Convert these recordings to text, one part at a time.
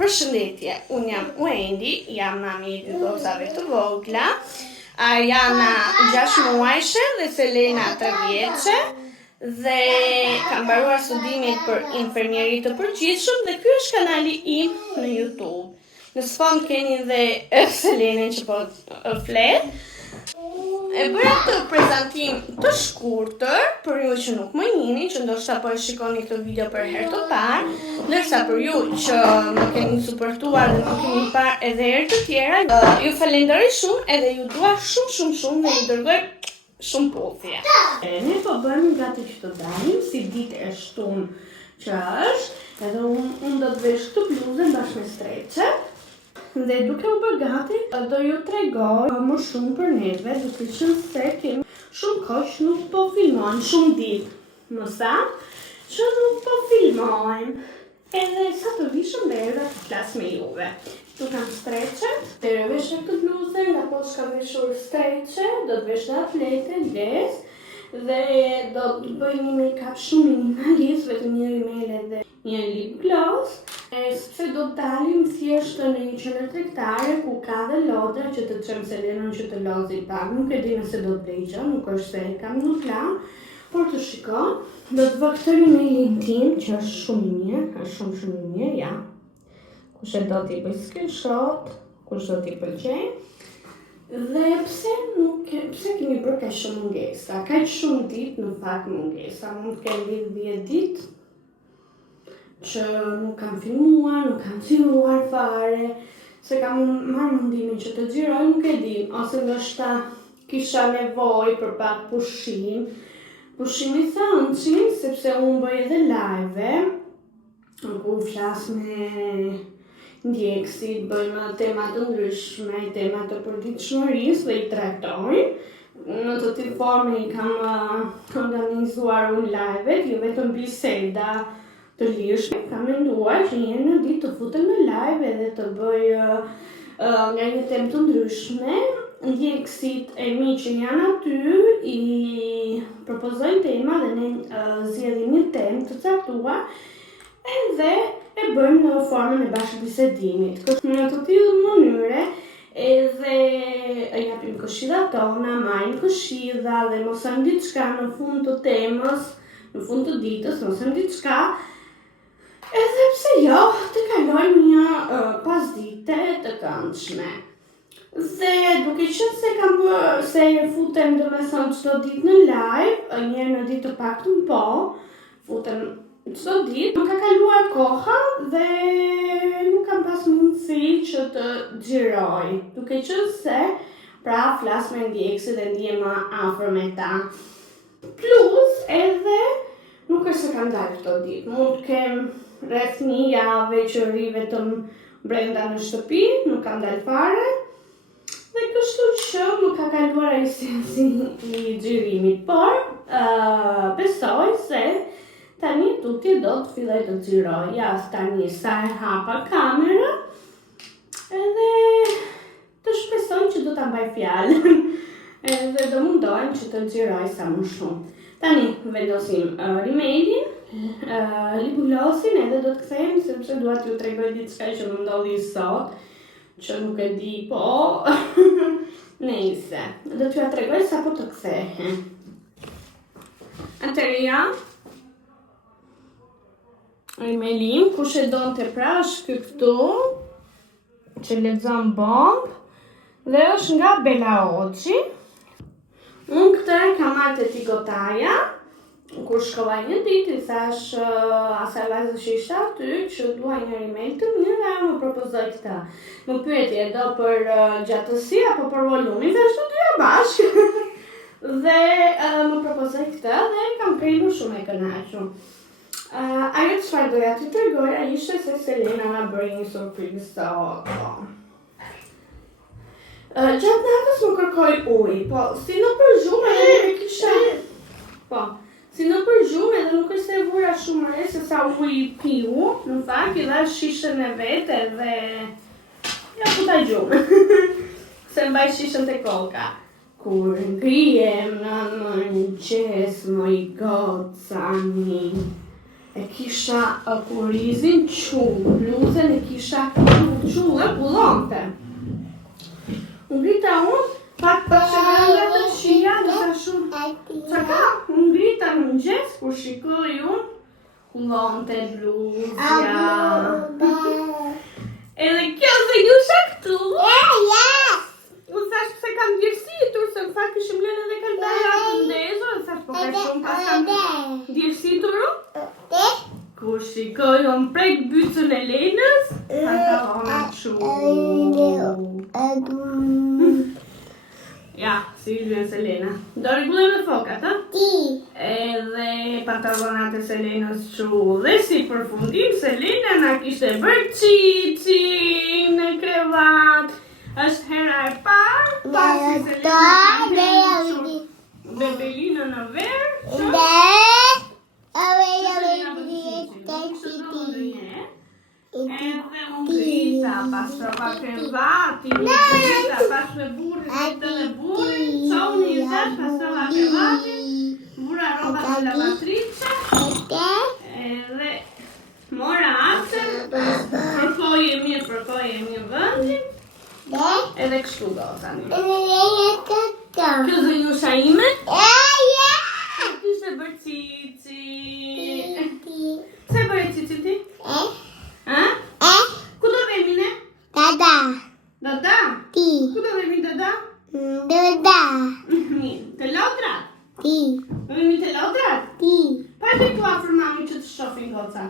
Përshëndetje, unë jam Wendy, jam mami i dy gozave të vogla. Ariana 6 muajshe dhe Selena 3 vjeçe. Dhe kam mbaruar studimit për infermieri të përgjithshëm dhe ky është kanali im në YouTube. Në sfond keni dhe Selenën që po flet. E bëra këtë prezantim të shkurtër për ju që nuk më njihni, që ndoshta po e shikoni këtë video për herë të parë, ndërsa për ju që më keni suportuar dhe më keni parë edhe herë të tjera, ju falenderoj shumë edhe ju dua shumë dhe ju dërgoj shumë puthje. Ne po bëjmë gati që të dalim si ditë e shtunë që është, edhe unë do të vesh këtë bluzën bashkë me streqe. Dhe duke u bërë gati, do ju tregoj më shumë për neve, duke qenë se kemi shumë kohë që nuk po filmojmë shumë ditë. Më saktë që nuk po filmojmë. Edhe sa të vishëm dhe edhe të flas me juve. Tu kam streqe, të revesh në këtë bluzë, nga po s'kam veshur streqe, do të vesh dhe atlete, les, dhe do të bëj një make-up shumë minimalist, vetëm një rimel dhe një lip gloss. Sepse do të dalim thjesht në një qendër tregtare ku ka dhe lodra që të çojmë Selenën që të lozi pak. Nuk e di nëse do të dëgjoj, nuk është se e kam në plan, por të shikoj. Do të vë këtë emailin tim që është shumë i mirë, është shumë i mirë, ja. Kush e do t'i bëj screenshot, kush do t'i pëlqej. Dhe pse kemi bërë kaq shumë mungesa? Kaq shumë ditë në fakt mungesa, mund të kemë 10 ditë që nuk kam filmuar, nuk kam xhiruar fare, se kam marrë mundimin që të xhiroj, nuk e di, ose ndoshta kisha nevojë për pak pushim i thëndshëm, sepse unë bëj edhe live, ku flas me ndjekësit, bëjmë tema të ndryshme, tema të përditshmërisë dhe i trajtojmë. Në të tillë forme i kam organizuar unë live, jo vetëm biseda të lirshme. Kam menduar që një në ditë të futem në live edhe të bëj nga një temë të ndryshme. Ndjekësit e mi që janë aty i propozojnë tema dhe ne zgjedhim një temë të caktuar edhe e bëjmë në formën e bashkëbisedimit. Në të tillë mënyre edhe japim këshillat tona, marrim këshilla dhe mos am diçka në fund të temës, në fund të ditës, mos am diçka. Edhe pse jo, të kalojmë një pasdite të këndshme. Dhe duke qenë se futem domethënë çdo ditë në live, një herë në ditë të paktën po, futem çdo ditë, nuk ka kaluar koha dhe nuk kam pas mundësi që të xhiroj. Duke qenë se pra flas me ndjekësit dhe ndihem më afër me ta. Plus edhe nuk është se kam dalë çdo ditë, mund të kem rreth një javë që rri vetëm brenda në shtëpi, nuk kam dalë fare. Dhe kështu që nuk ka kaluar ai sensi i xhirimit, por besoj se tani tutje do të filloj të xhiroj. Ja, tani sa e hapa kamera, edhe të shpresoj që do ta mbaj fjalën. Edhe do mundohem që të xhiroj sa më shumë. Tani vendosim rimelin, lip glossin edhe do të kthehem sepse dua t'ju tregoj diçka që më ndodhi sot, që nuk e di po. Nëse do t'ju tregoj sapo të kthehem. Atëherë ja, rimelim, kush e donte pra është ky këtu, që lexon bomb, dhe është nga Bella Oxhi. Unë këtë kam marrë te Tigotaja, kur shkova një ditë i thash asaj vajzë që ishte aty që dua një rimel të mirë dhe ajo më propozoi këtë. Më pyeti e do për gjatësi apo për volumin, thash të dyja bashkë. Dhe më propozoi këtë dhe kam kriju shumë e kënaqur. Ajo çfarë doja t'ju tregoja ishte se Selena na bëri një surprizë sot. Gjatë natës nuk kërkoj ujë, po si në përgjumë edhe nuk e kisha. Po, si në përgjumë edhe nuk është se vura shumë re se sa ujë i piu, në fakt i dha shishën e vet edhe ja puta gjumë. Se mbaj shishën te koka. Kur ngrihem në mëngjes, moj gocani, e kisha kurizin qullë, bluzën e kisha qullë, bullonte. Unë grita unë, pak që nga të qia, dhe sa shumë. Qa ka? Unë grita në mëngjes, kur shikoj unë, bullonte bluzja. Edhe kjo se jusha këtu. Unë thash pëse kam djersitur, se më fakt këshim lene dhe këndaja të ndezur, dhe thash po ka shumë pas kam djersituru. Kur shikoj unë prek bycën e Lenës, pantalona qullë. Ja, si vjen Selena. Do rregullojmë me fokat, ha? Edhe pantalonat e Selenës qullë. Dhe si përfundim, Selena na kishte bërë qicin në krevat. Është hera e parë, pasi Selena bebelinën në verë, edhe unë grita, pas roba krevati, grita, pas me burri, grita dhe burri, qoni i zesh, pas roba krevati, bura roba të lavatrice, edhe mora atë, përkoje mirë vëndin, edhe kështu do tani. Kjo zë njusha ime? Kështë e bërë cici. Se bërë cici ti? Ku do vemi ne? Dada? Ku do vemi dada? Të lodrat? Do vemi të lodrat? Pa të tu afër mami që të shofin goca.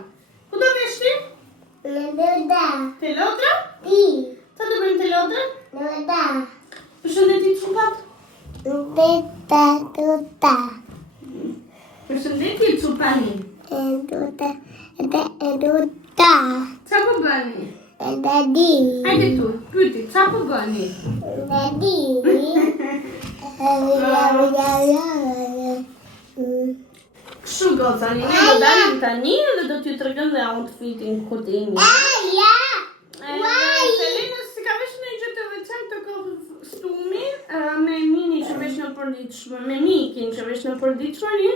Ku do vesh ti? Të lodrat? Sa do bëjmë të lodrat? Përshëndeti cupat? Përshëndeti cupani? Qa po bëni? Hajde tu, pyti, qa po bëni? Kështu gozani, ne do dalim tani dhe do t'ju tregëm dhe outfitin kutimi. Selena si ka vesh në gjë të veçantë të kostumi me mini që vesh në përditshmëri, me mikin që vesh në përditshmëri,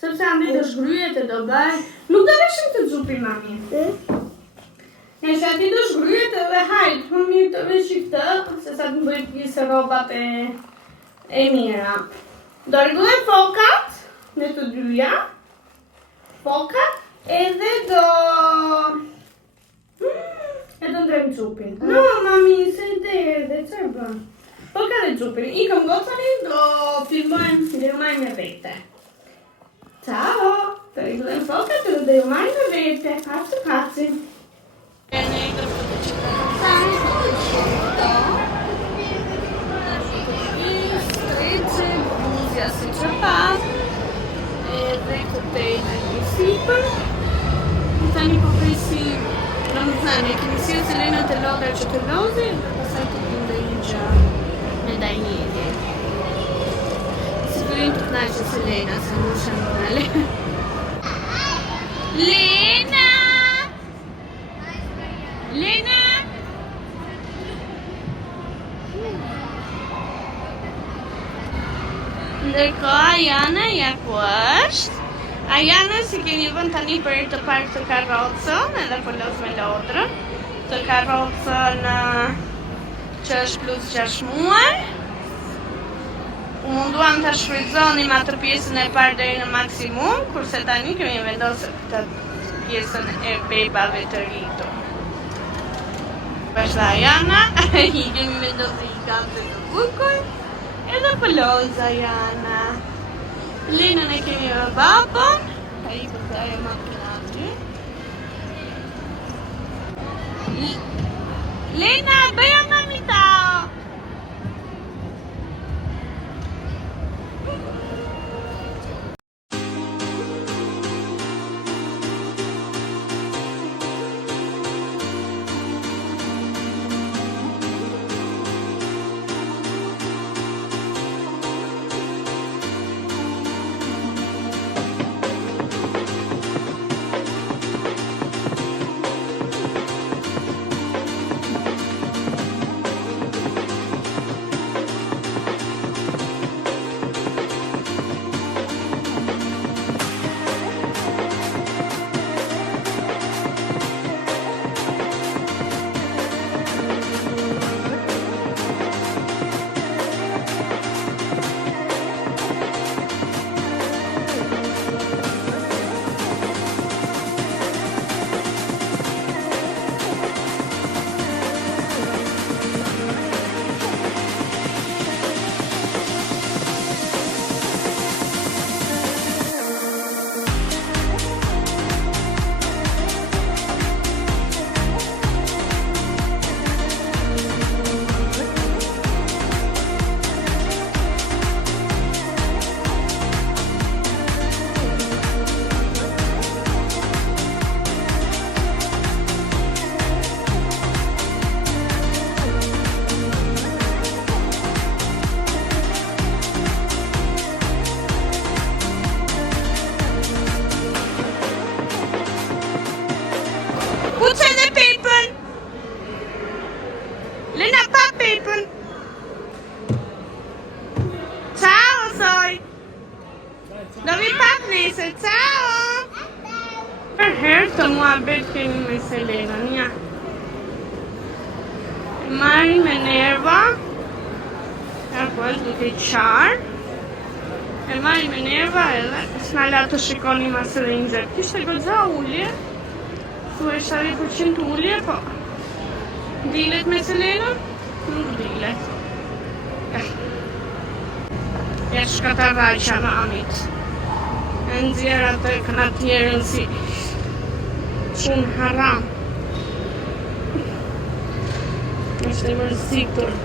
sepse ande do shgryhet e do bëj. Nuk do veshim të xhupi mami. Nëse ati do shgryhet edhe hajt, më mirë të veshi këtë, se sa të më bëj pjesë robat e mira. Do rregullojmë fokat në të dyja. Fokat edhe do ndrejmë xhupin. No, mami, se dhe çfarë bën? Fokat dhe xhupin. Ikëm gocani, do filmojmë me vete. Ciao! Të rregullojmë fokat edhe do filmojmë me vete. Kaci. Strice, bluzja si që pas, edhe kontejner një sipër. Tani po presim, në më thani, kemi si Selena të lodra që të lozi, dhe pasaj të këndë një gjë me dajnjeri. Sigurin të knaqë Selena, se më shënë në le. Lena! Lena! Ndërko, Ajana, ja ku është. Ajana si keni vënd tani për të parë të karrocën, edhe për los me lodrën. Të karrocën që është plus 6 muaj. U munduam të shfrytëzonim atë pjesën e parë deri në maksimum, kurse tani kemi vendosur këtë pjesën e bebave të rritur. Bashkë Ajana, i kemi vendosur i gante të bukur, edhe pëllojz Ajana. Lenën e kemi vë babën, ka i përta e makinatri. Lena, bëja mami tao! Lena pa Pepën. Ciao, Soj. Do vi pak nesër, ciao. Për herë të muhabet kemi me Selena, nja. E marri me nerva. Ako është duke qarë. E marri me nerva edhe s'na la të shikoni ma Selenjë. Kishte goxha ullje. Thuaj 70% ullje, po. Dilet me Selena? Nuk dilet. Ja shkata rajqa në amit. E nëzjera të këna tjerën si qunë haram. Është e mërzitur.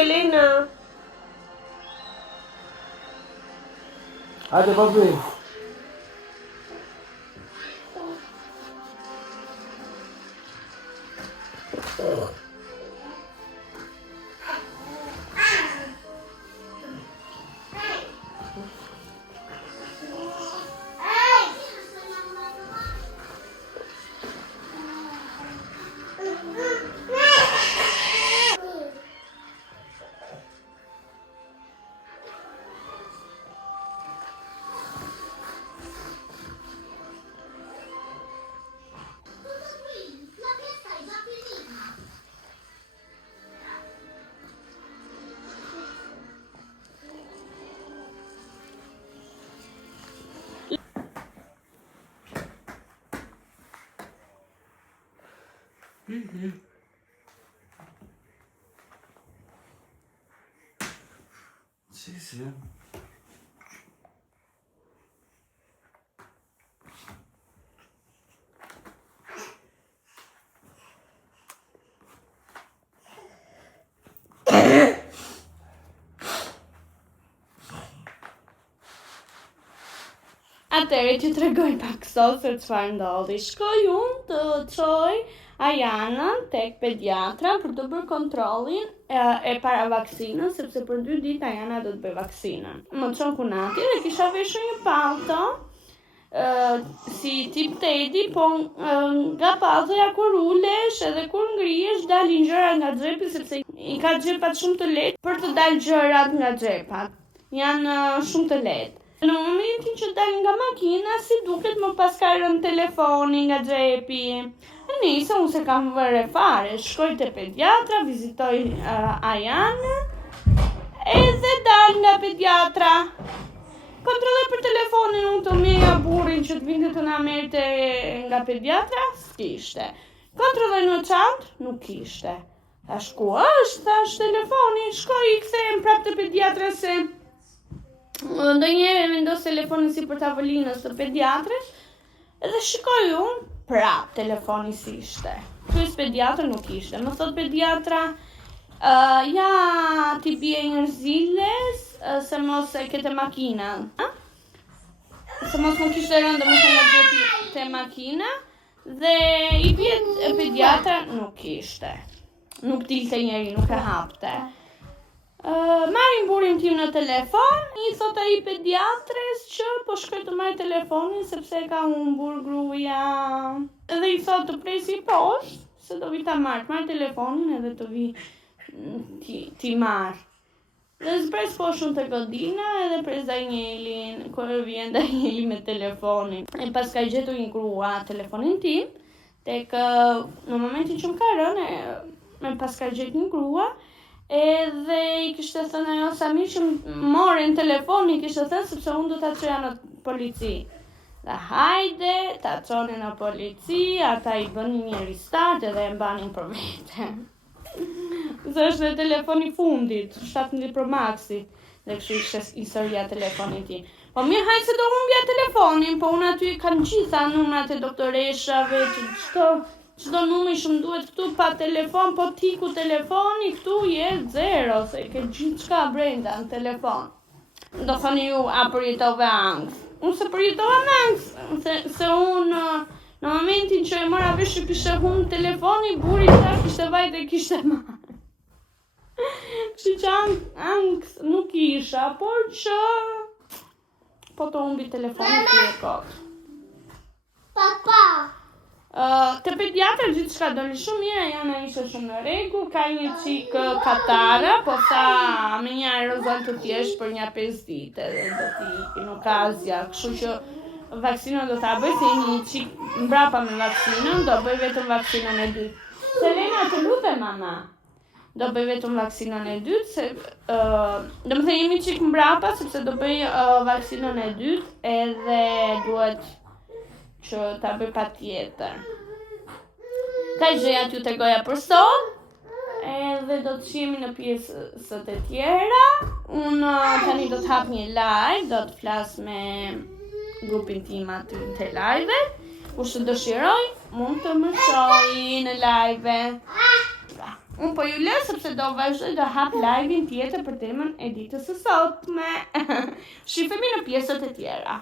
Lena. Hajde, papi. Sì, sì. Atëre që të regoj pak sot se çfarë ndodhi. Shkoj unë të çoj Ajanën tek pediatra për të bërë kontrollin e para vaksinës, sepse për 2 ditë Ajana do të bëj vaksinën. Më çon kunati dhe kisha veshur një palto si tip tedi, po nga paltoja kur ulesh edhe kur ngrihesh dalin gjëra nga xhepi, sepse i ka xhepat shumë të lehtë për të dalë gjërat nga xhepat. Janë shumë të lehtë. Në momentin që dal nga makina, si duket më pas ka rënë telefoni nga xhepi. Nisa, unë se kam vëre fare, shkoj te pediatra, vizitoj Ajanën, edhe dal nga pediatra. Kontrolloj për telefonin unë të meja burin që të vinte të na merrte nga pediatra, s'kishte. Kontrolloj në çantë, nuk kishte. Thash ku është, thash telefoni, shkoj i kthehem prapë te pediatra se ndonjëherë vendos telefonin si për tavolinës të pediatres, edhe shikoj unë, prap telefoni si ishte. Pyes pediatra, nuk ishte. Më thot pediatra, ja ti bie njerëziles, se mos e kete makina. Se mos më kishte rënë domethënë nga xhepi te makina, dhe i bie pediatra, nuk ishte. Nuk dilte njeri, nuk e hapte. Marrim burin tim në telefon, i thot ai pediatres që po shkoj të marr telefonin sepse ka humbur gruaja. Dhe i thot të presi poshtë, se do vi ta marr telefonin edhe të vi ti marr. Dhe zbres poshën të godina edhe pres Danielin, kur vjen Danieli me telefonin. E pas ka gjetur një grua telefonin tim, tek në momentin që më ka rënë, me pas ka gjetur një grua, edhe i kishte thënë ajo sa mirë që morën telefonin, i kishte thënë sepse unë do ta çoja në polici. Dhe hajde, ta çonin në polici, ata i bënin një restart edhe e mbanin për vete. Se është në telefoni fundit, 17 Pro Maxi, dhe kështu ishte historia telefonit tim. Po mirë, hajtë se do humbja telefonin, po unë aty kanë gjitha numrat e doktoreshave, çdo numër që më duhet këtu pa telefon, po ti ku telefoni këtu je zero, se ke gjithçka brenda në telefon. Do thoni ju, a përjetove angst? Unë se përjetova angst, se unë në momentin që e mora vesh që kishte humbur telefoni, buri ta kishte vajt e kishte marrë. Kështu që angst nuk isha, por që po të humbi telefonin të e kot. Papa! Te pediatra gjithçka doli shumë mirë, Jana ishte shumë në rregull, ka një çik katare, po sa me një aerozol të thjesht për një 5 ditë dhe do t'i ikin nuk ka asgjë, kështu që vaksinën do ta bëj se një çik mbrapa me vaksinën, do bëj vetëm vaksinën e dytë. Selena, të lutem mama. Do bëj vetëm vaksinën e dytë, se do të thënë jemi çik mbrapa sepse do bëj vaksinën e dytë edhe duhet që ta bëj patjetër. Ka gjëja t'ju tregoja për sot, edhe do të shihemi në pjesët e tjera. Unë tani do të hap një live, do të flas me grupin tim aty të live. Kush të dëshiroj, mund të më shohë në live. Unë po ju lë sepse do vazhdoj të hap live-in tjetër për temën e ditës së sotme. Shifemi në pjesët e tjera.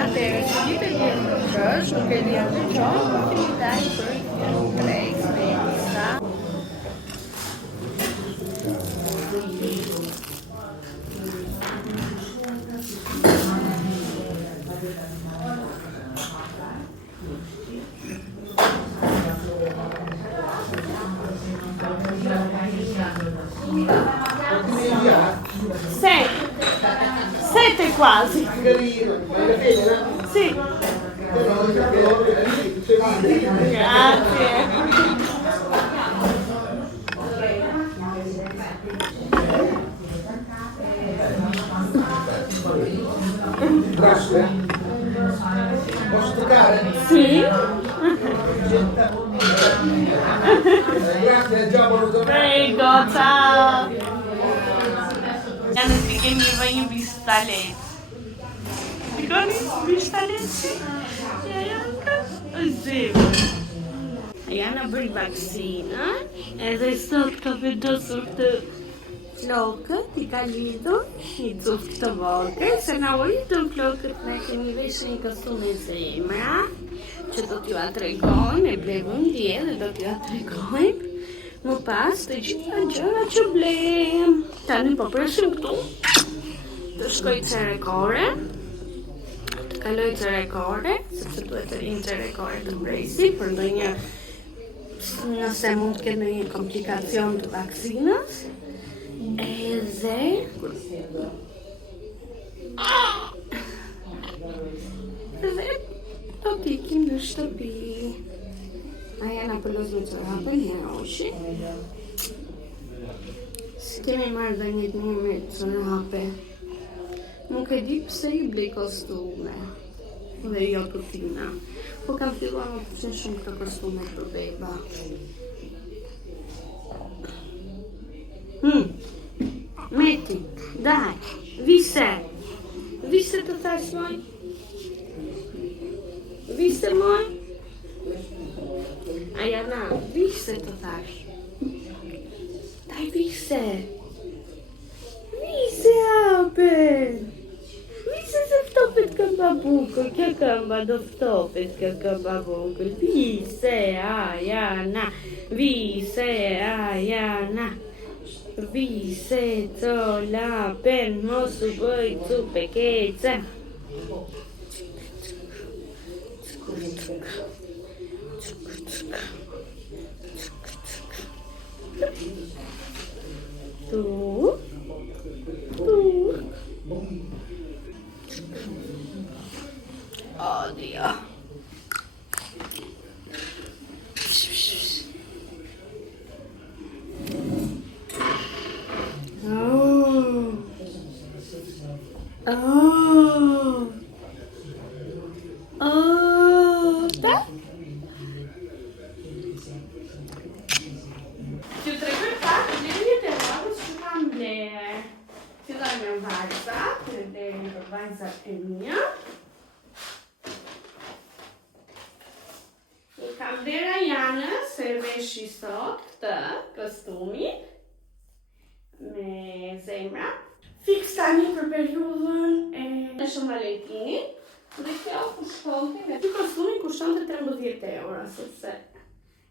Atëherë, që ditë e tjerë në shësh, nuk e di atë qonë, po filitaj për një krejt me njësa. Sette quasi. Sì. Grazie. Grazie. Posso toccare? Sì. Grazie, già voluto. Prego, ciao. Janë të kemi një pistolet. Shikoni, pistoleti. Ja janë zero. Jana bëri vaksinën, edhe sot ka vendosur të flokët, i ka lidhur një cuftë të vogël, se na u lidhur flokët ne kemi veshur një kostum me zemra, që do t'ju tregojmë, e blevëm dje dhe do t'ju tregojmë. Më pas të gjitha gjëra që blem. Tani po presim këtu të shkoj cerekore, të kaloj cerekore, sepse duhet të rinë cerekore të bresi për ndonjë, nëse mund të ketë ndonjë komplikacion të vaksinës. Edhe do t'ikim në shtëpi. Aja na pëllos me çorapën e roshi. Kemi marrë dhe një të një me çorape. Nuk e di pse i blej kostume. Dhe jo tutina. Po kam filluar më pëlqen shumë këto kostume për beba. Meti, daj, vise. Vise të thash moj. Vise moj. Ajana, vise të thash. Daj vise. Vise, ape. Vise se ftopet ka këmba bukur, kjo këmba do ftofet, kjo këmba bukur. Vise Ajana, vise Ajana. Vise to lapen, mos u bëj cupe keqe. Tu. Oddio. Da? T'ju tregoj pak blerjet e radhës që kam bler. Filloj me vajzat, me blerjen për vajzat e mia. I kam bler Ajanës se veshi sot këtë kostumin me zemra. Fiks tani për periudhën e Shën Valentinit. Dhe kjo kushtonte, ky kostumi kushtonte 13 euro, sepse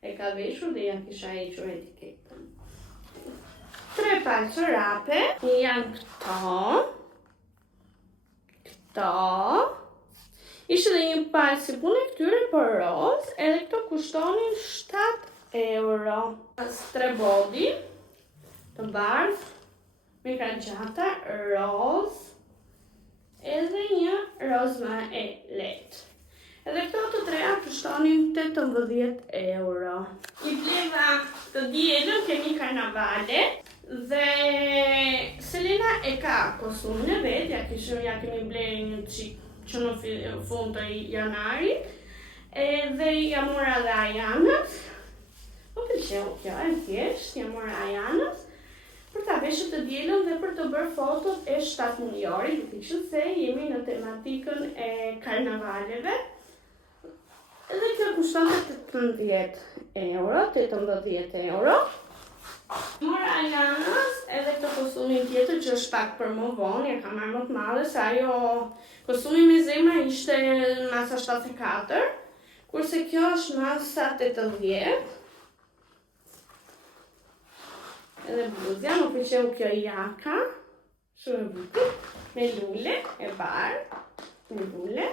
e ka veshur dhe ja kisha hequr etiketën. 3 palë çorape, janë këto. Ishte dhe një palë si punë e këtyre për roz, edhe këto kushtonin 7 euro. Pas 3 bodi, të bardhë, me ka gjata, roz, edhe një roz më e lehtë. Edhe këto të treja kushtonin 18 euro. I bleva të dielën, kemi karnavale, dhe Selena e ka kostumin e vet, ja kemi blerë një çik që në fund të janarit, edhe ja mora dhe Ajanës. Po pëlqeu kjo, e thjesht, ja mora Ajanës për ta veshur të dielën dhe për të bërë fotot e 7 mujorit, duke qenë se jemi në tematikën e karnavaleve. Edhe kjo kushtonte 18 euro. Mora Ajanës edhe këtë kostumin tjetër që është pak për më vonë, ja kam marrë më të madhe, se ajo kostumi me zemra ishte masa 74, kurse kjo është masa 80. Edhe bluzja, më pëlqeu kjo jaka, shumë e bukur, me lule, e bardhë, me lule.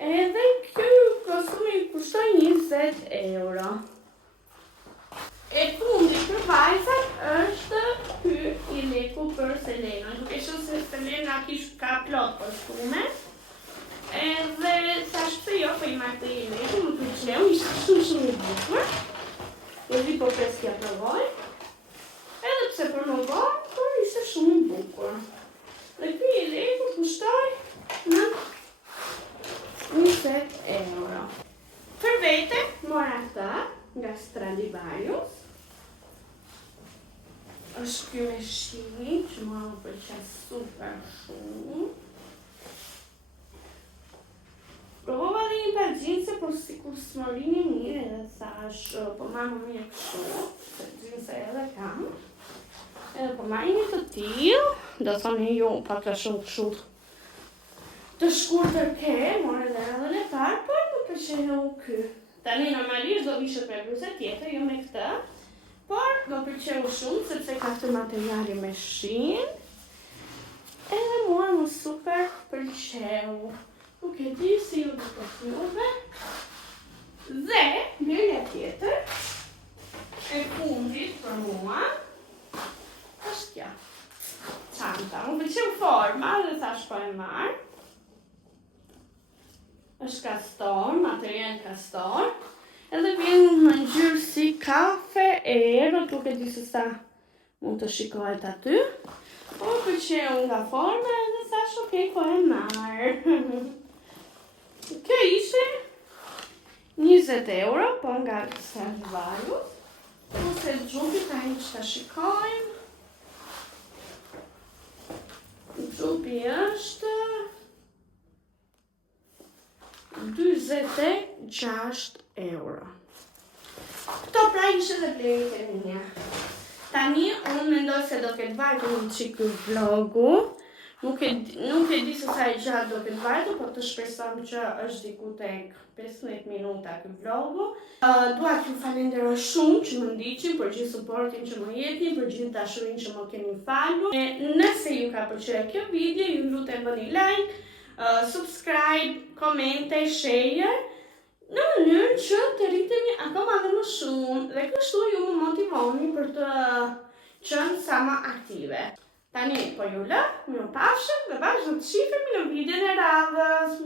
Edhe ky kostumi kushtoi 20 euro. E fundit për vajzat është ky i leku për Selena. Duke qenë se Selena ka plot kostume. Edhe thash se jo, po i marr të i leku, më pëlqeu, ishte shumë i bukur. Edhe po pres t'ja provoj. Edhe pse për më vonë, por ishte shumë i bukur. Dhe ky i leku kushtoi në 20 euro. Për vete, mora këtë nga Stradivarius. Është ky me shini, që mua më pëlqen super shumë. Provova dhe një par gjinse, por sikur s'morini mirë, edhe thash, po marr më mirë kështu, se gjinse edhe kam. Edhe po marr një të tillë, do thoni ju pak a shumë kështu të shkurtër ke, more edhe radhën e parë, por më pëlqeu ky. Tani normalisht do vishet me bluzë tjetër, jo me këtë, por do pëlqeu shumë sepse ka këtë materiali me shinë. Edhe mua më super pëlqeu. Nuk e di si ju duket juve. Dhe blerja tjetër e fundit për mua është kjo. Çanta. Më pëlqeu forma dhe thash po e marr. Është kastor, material kastor. Edhe vjen në ngjyrë si kafe e errët, nuk e di se sa mund të shikohet aty. Po pëlqeu nga forma edhe thash okay, po e marr. Kjo ishte 20 euro, po nga Stradivarius. Ose xhupi ka hiq ta shikojmë. Xhupi është 26 euro. Këto pra ishte dhe blerjet e mia. Tani, unë mendoj se do ketë vajtur një qik vlogu, Nuk e di se sa I gjatë do këtë vajtë, por të shpresojmë që është diku tek 15 minuta ky vlogu. Dua t'ju falenderoj shumë që më ndiqni për gjithë suportin që më jepni, për gjithë dashurinë që më keni falur. Nëse ju ka pëlqyer kjo video, ju lutem bëni like, subscribe, komente, share, në mënyrë që të rritemi akoma dhe më shumë dhe kështu ju më motivoni për të qenë sa më aktive. Tani po ju lë, mirupafshim dhe vazhdo të shihemi në videon e radhës.